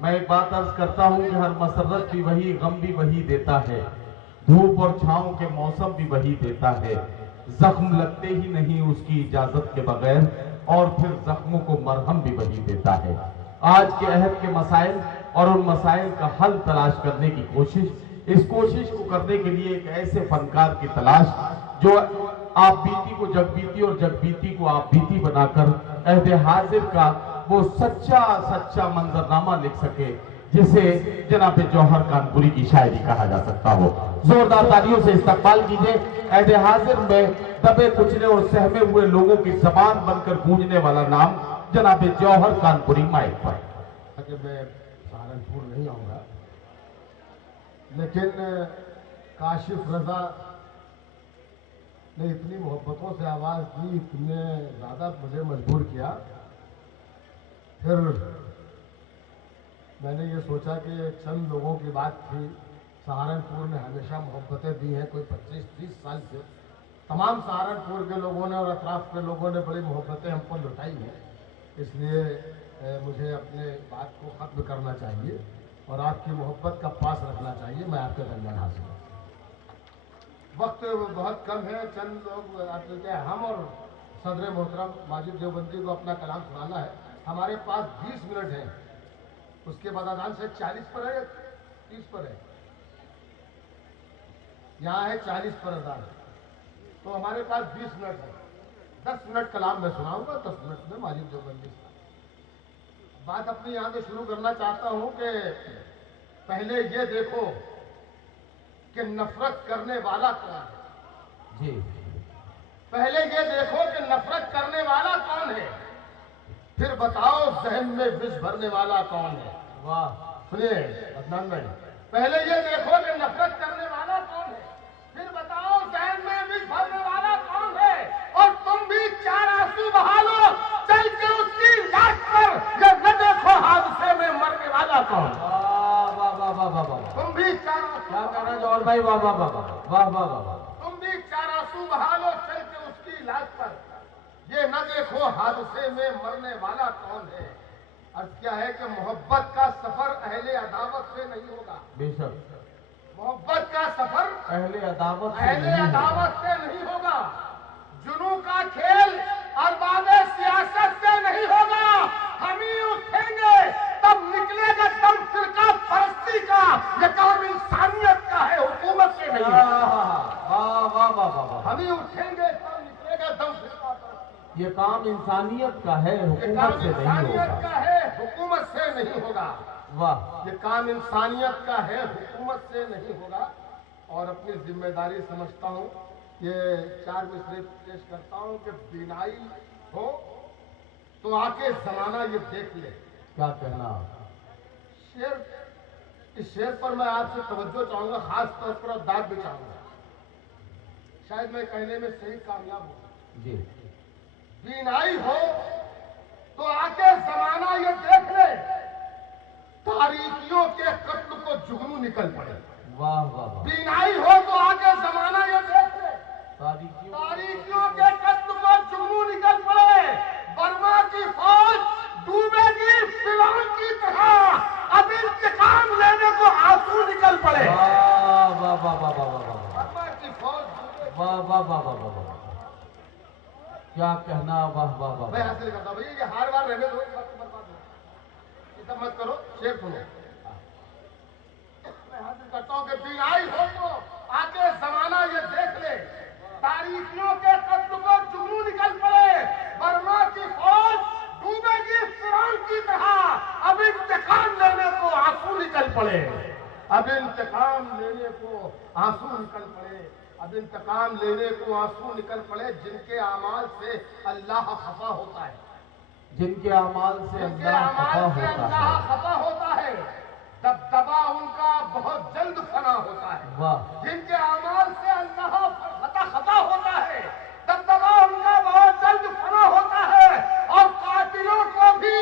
میں ایک بات عرض کرتا ہوں کہ ہر مسرت بھی وہی، غم بھی وہی دیتا ہے، دھوپ اور چھاؤں کے موسم بھی وہی دیتا ہے، زخم لگتے ہی نہیں اس کی اجازت کے بغیر، اور پھر زخموں کو مرہم بھی وہی دیتا ہے۔ آج کے عہد کے مسائل اور ان مسائل کا حل تلاش کرنے کی کوشش، اس کوشش کو کرنے کے لیے ایک ایسے فنکار کی تلاش جو آپ بیتی کو جگ بیتی اور جگ بیتی کو آپ بیتی بنا کر عہد حاضر کا وہ سچا منظرنامہ لکھ سکے، جسے جناب جوہر کانپوری کی شاعری کہا جا سکتا ہو۔ زوردار تالیوں سے استقبال کیجئے عہد حاضر میں دبے کچلے اور سہمے ہوئے لوگوں کی زبان بن کر گونجنے والا نام جناب جوہر کانپوری مائک پر۔ کہ میں سہارنپور نہیں آؤں گا، لیکن کاشف رضا نے اتنی محبتوں سے آواز دی، اتنے زیادہ مجھے مجبور کیا، پھر میں نے یہ سوچا کہ چند لوگوں کی بات تھی۔ سہارنپور نے ہمیشہ محبتیں دی ہیں، کوئی 25-30 سال سے تمام سہارنپور کے لوگوں نے اور اطراف کے لوگوں نے بڑی محبتیں ہم پر لٹائی ہیں، اس لیے مجھے اپنے بات کو ختم کرنا چاہیے اور آپ کی محبت کا پاس رکھنا چاہیے۔ میں آپ کے درمیان حاضر ہوں، وقت بہت کم ہے، چند لوگ آپ کہتے ہیں ہم اور صدر محترم ماجد دیوبندی کو اپنا کلام سنانا ہے۔ ہمارے پاس 20 منٹ ہیں، اس کے بعد اذان سے 40 پر ہے یا 30 پر ہے؟ یہاں ہے 40 پر اذان، تو ہمارے پاس 20 منٹ ہے۔ 10 منٹ کلام میں سناؤں گا، 10 منٹ میں ماجد دیوبندی بات اپنی یہاں سے شروع کرنا چاہتا ہوں کہ پہلے یہ دیکھو کہ نفرت کرنے والا کون ہے۔ جی پہلے یہ دیکھو کہ نفرت کرنے والا کون ہے، پھر بتاؤ ذہن میں وش بھرنے والا کون ہے۔ واہ، سنیے عدنان بھائی، پہلے یہ دیکھو کہ نفرت کرنے والا کون ہے، پھر بتاؤ ذہن میں وش بھرنے والا کون ہے، اور تم بھی 4 آنسو بہا لو چل کے اس کی لاش پر، یہ نہ دیکھو حادثے میں مرنے والا کون ہے۔ واہ واہ واہ واہ واہ، تم بھی 4 آنسو کیا کہہ رہے ہیں جوہر بھائی؟ واہ واہ واہ واہ واہ واہ واہ واہ، تم بھی 4 آنسو بہا لو چل کے اس کی لاش پر، یہ نہ دیکھو حادثے میں مرنے والا کون ہے۔ عرض کیا ہے کہ محبت کا سفر اہل عداوت سے نہیں ہوگا۔ بے شک محبت کا سفر اہل عداوت سے اہل نہیں ہوگا۔ عداوت سے نہیں ہوگا، جنوں کا کھیل ارباب سیاست سے نہیں ہوگا۔ ہم ہی اٹھیں گے تب نکلے گا دم فرقہ پرستی کا، یہ کام انسانیت کا ہے، حکومت سے نہیں ہوگا۔ واہ واہ واہ واہ واہ، ہم ہی اٹھیں گے تب نکلے گا دم فرقہ پرستی، یہ کام انسانیت کا ہے، یہ حکومت کام سے نہیں انسانیت ہوگا۔ کا ہے، حکومت سے نہیں ہوگا۔ واہ، یہ کام انسانیت کا ہے، حکومت سے نہیں ہوگا۔ اور اپنی ذمہ داری سمجھتا ہوں کہ 4 مصرے پیش کرتا ہوں کہ بینائی ہو تو آ کے زمانہ یہ دیکھ لے۔ کیا کہنا؟ اس شعر پر میں آپ سے توجہ چاہوں گا، خاص طور پر اور داد بھی چاہوں گا، شاید میں کہنے میں صحیح کامیاب ہوں۔ جی، بینائی ہو تو آ کے زمانہ یہ دیکھ لے، تاریکیوں کے قتل کو جگنو نکل پڑے۔ واہ واہ واہ، بینائی ہو تو آگے زمانہ یہ دیکھ لے، تاریکیوں کے قتل کو جگنو نکل پڑے۔ برما کی فوج ڈوبے گی فرعون کی طرح، اب انتقام لینے کو آنسو نکل پڑے۔ واہ واہ واہ واہ واہ واہ، برما کی فوج ڈوبے گی۔ واہ واہ واہ واہ واہ واہ، کیا کہنا؟ واہ واہ واہ میں واہ، حاصل کرتا ہوں بھائی، یہ ہار بار رہنے دو، وقت برباد ہو، یہ سب مت کرو، شعر سنو۔ میں حاصل کرتا ہوں کہ بینائی ہو تو آگے زمانہ یہ دیکھ لے، تاریکیوں کے قتل کو جگنو نکل پڑے۔ برما کی فوج ڈوبے گی فرعون کی طرح، اب انتقام لینے کو آنسو نکل پڑے۔ اب انتقام لینے کو آنسو نکل پڑے، اب انتقام لینے کو آنسو نکل پڑے۔ جن کے اعمال سے اللہ خفا ہوتا ہے، جن کے اعمال سے جن کے اللہ اعمال خفا سے ہوتا اللہ ہے۔ خفا ہوتا ہے، دبدبا ان کا بہت جلد فنا ہوتا ہے۔ واہ، جن کے اعمال سے اللہ خفا ہوتا ہے، دبدبا ان کا بہت جلد فنا ہوتا ہے، اور قاتلوں کو بھی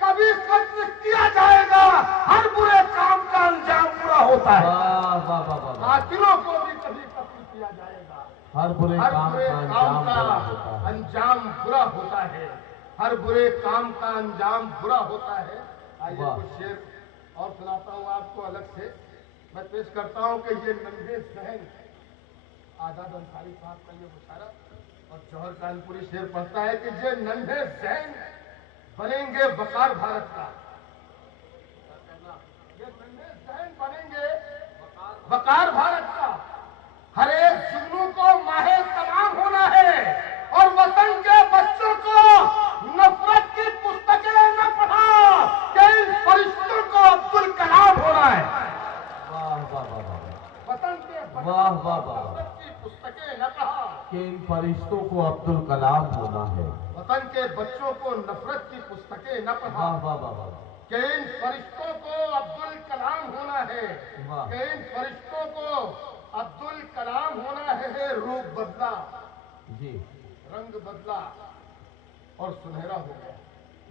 کبھی قتل کیا جائے گا، ہر برے کام کا انجام برا ہوتا ہے۔ واہ واہ واہ واہ، قاتلوں کو بھی کبھی قتل کیا جائے گا، ہر برے ہر کام برے کا کام انجام کا برا ہوتا ہے۔ انجام برا ہوتا ہے، ہر برے کام کا انجام برا ہوتا ہے۔ آئیے واہ، کچھ شعر اور سناتا ہوں آپ کو الگ سے. میں پیش کرتا ہوں کہ یہ ننھے ذہن آزاد انصاری صاحب کا یہ مشاعرہ اور جوہر کانپوری شعر پڑھتا ہے کہ یہ ننھے ذہن بنیں گے وقار بھارت کا. یہ ننھے ذہن بنیں گے وقار بھارت کا. ہر ایک جگنو کو ماہر تمام ہونا ہے اور وطن کے بچوں کو نفرت کی پستکیں نہ پڑھا کہ ان فرشتوں کو عبدالکلام ہونا ہے. واہ واہ واہ واہ وطن کے واہ واہ واہ نفرت کی پستکیں نہ پڑھا کہ ان فرشتوں کو عبدالکلام ہونا ہے. وطن کے بچوں کو نفرت کی پستکیں نہ پڑھا واہ واہ واہ واہ کہ ان فرشتوں کو عبدالکلام ہونا ہے. واہ. کہ ان فرشتوں کو عبدالکلام ہونا ہے. روپ بدلا جی رنگ بدلا اور سنہرا ہو گیا.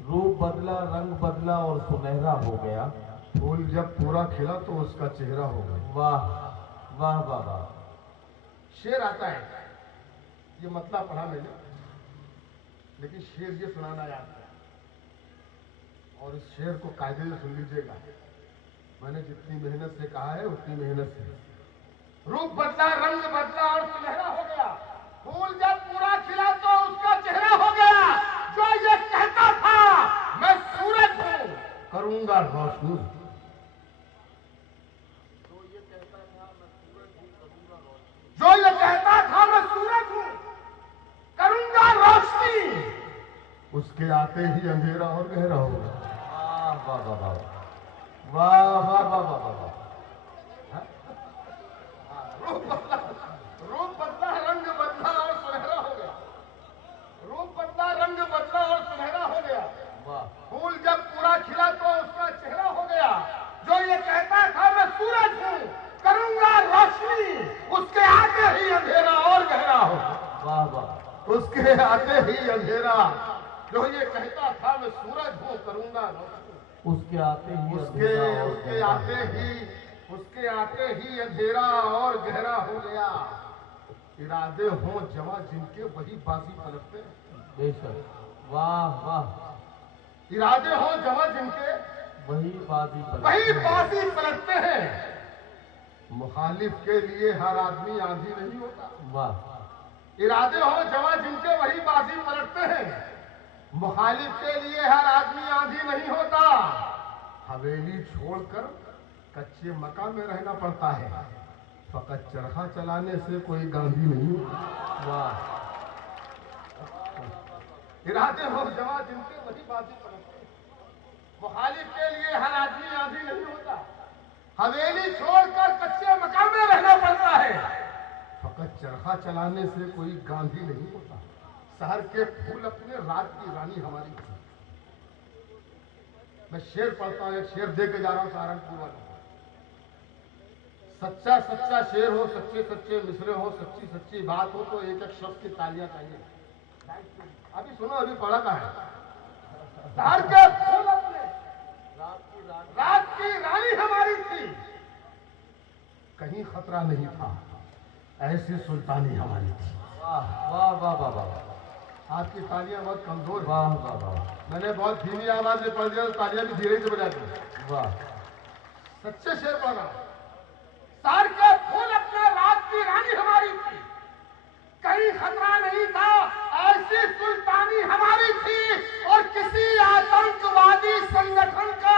روپ بدلا رنگ بدلا اور سنہرا ہو گیا. پھول جب پورا کھلا تو اس کا چہرہ ہو گیا. واہ واہ واہ واہ شعر آتا ہے, یہ مطلب پڑھا میں نے, لیکن شعر یہ سنانا یاد ہے اور اس شعر کو قاعدے سے سن لیجیے گا. میں نے جتنی محنت سے کہا ہے اتنی محنت سے. روپ بدلا رنگ بدلا اور سنہرا ہو گیا. پھول جب پورا کھلا تو اس کا چہرہ ہو گیا. جو یہ کہتا تھا میں سورج ہوں کروں گا روشنی. جو یہ کہتا تھا میں سورج ہوں کروں گا روشنی, اس کے آتے ہی اندھیرا اور گہرا ہو گیا. واہ واہ واہ واہ واہ واہ واہ واہ. روپ بدلا رنگ بدلا اور سنہرا ہو گیا. روپ بدلا رنگ بدلا اور سنہرا ہو گیا. واہ. پھول جب پورا کھلا تو اس کا چہرہ ہو گیا. جو یہ کہتا تھا میں سورج ہوں کروں گا روشنی, اس کے آتے ہی اندھیرا اور گہرا ہو. واہ واہ. اس کے آتے ہی اندھیرا. جو یہ کہتا تھا میں سورج ہوں کروں گا روشنی, اس کے آتے ہی اس کے آتے ہی اندھیرا اور گہرا ہو گیا. ارادے ہوں جواں جن کے وہی بازی پلٹتے ہیں. بے شک. واہ واہ. ارادے ہوں جواں جن کے وہی بازی پلٹتے ہیں. مخالف کے لیے ہر آدمی آندھی نہیں ہوتا. واہ. ارادے ہوں جواں جن کے وہی بازی پلٹتے ہیں. مخالف کے لیے ہر آدمی آندھی نہیں ہوتا. حویلی چھوڑ کر کچے مکان میں رہنا پڑتا ہے. فقط چرخا چلانے سے کوئی گاندھی نہیں ہوتا. واہ. ارادے ہو جواں جن کے وہی بازی پلٹتے ہیں. مخالف کے لیے ہر آدمی آندھی نہیں ہوتا. حویلی چھوڑ کر کچے مکان میں رہنا پڑتا ہے. فقط چرخا چلانے سے کوئی گاندھی نہیں ہوتا. شہر کے پھول اپنے رات کی رانی ہماری تھی. میں شعر پڑھتا ہوں, ایک شعر دے کے جا رہا ہوں سہارنپور والوں. سچا سچا شعر ہو, سچے سچے مصرے ہو, سچی سچی بات ہو تو ایک ایک شخص کی تالیاں چاہیے. ابھی سنو, ابھی پڑھا کا ہے. شہر کے پھول اپنے رات کی رانی ہماری تھی. کہیں خطرہ نہیں تھا, ایسی سلطانی ہماری تھی. واہ واہ واہ واہ واہ. آپ کی تالیاں بہت کمزور ہیں. واہ واہ واہ. میں نے بہت دھیمی آواز سے پڑھ دیا تو تالیاں بھی دھیرے سے بجاتی ہیں. واہ. سچے شعر پڑھا. شہر کے پھول اپنے رات کی رانی ہماری تھی. کہیں خطرہ نہیں تھا, ایسی سلطانی ہماری تھی. اور کسی آتنکوادی سنگٹھن کا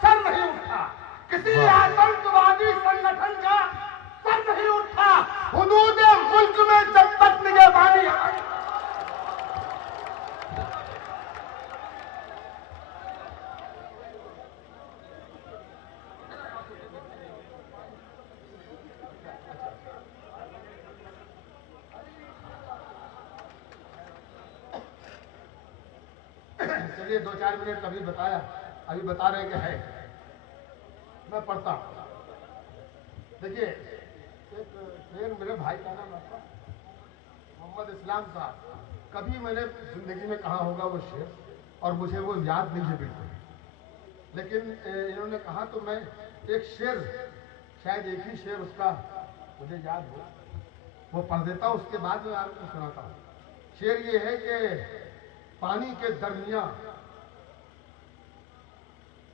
سر نہیں اٹھا. کسی آتنکوادی سنگٹھن کا سر نہیں اٹھا. حدود ملک میں جب تک نگہبانی ہماری. چلیے 2-4 منٹ کبھی بتایا, ابھی بتا رہے کہ ہے. میں پڑھتا ہوں. دیکھیے, ایک شعر میرے بھائی کا نام ہے محمد اسلام صاحب. کبھی میں نے زندگی میں کہا ہوگا وہ شعر, اور مجھے وہ یاد نہیں ہے بالکل. لیکن انہوں نے کہا تو میں ایک شعر, شاید ایک ہی شعر اس کا مجھے یاد ہو, وہ پڑھ دیتا ہوں. اس کے بعد میں آپ کو سناتا ہوں. شعر یہ ہے کہ پانی کے درمیان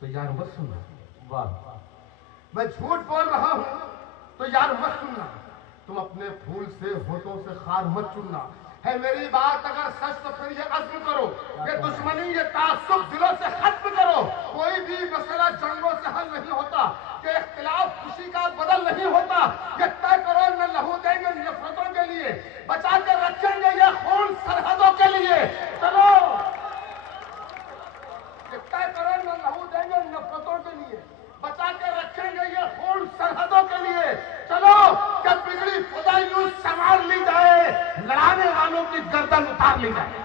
تو یار مت سننا. واہ. میں جھوٹ بول رہا ہوں تو یار مت سننا. تم اپنے پھول سے ہونٹوں سے خار مت چننا. ہے میری بات اگر سچ تو پھر یہ عزم کرو کہ دشمنی یہ تعصب دلوں سے ختم کرو. کوئی بھی مسئلہ جنگوں سے حل نہیں ہوتا, کہ اختلاف خوشی کا بدل نہیں ہوتا. یہ طے کرو نہ لہو دیں گے نفرتوں کے لیے, بچا کے رکھیں گے یہ خون سرحدوں کے لیے. چلو یہ طے کرو نہ لہو دیں گے نفرتوں کے لیے, بچا کے رکھیں گے یہ خون سرحدوں کے لیے. چلو کہ بگڑی خدا یوں سنوار لی جائے, لڑانے والوں کی گردن اتار لی جائے.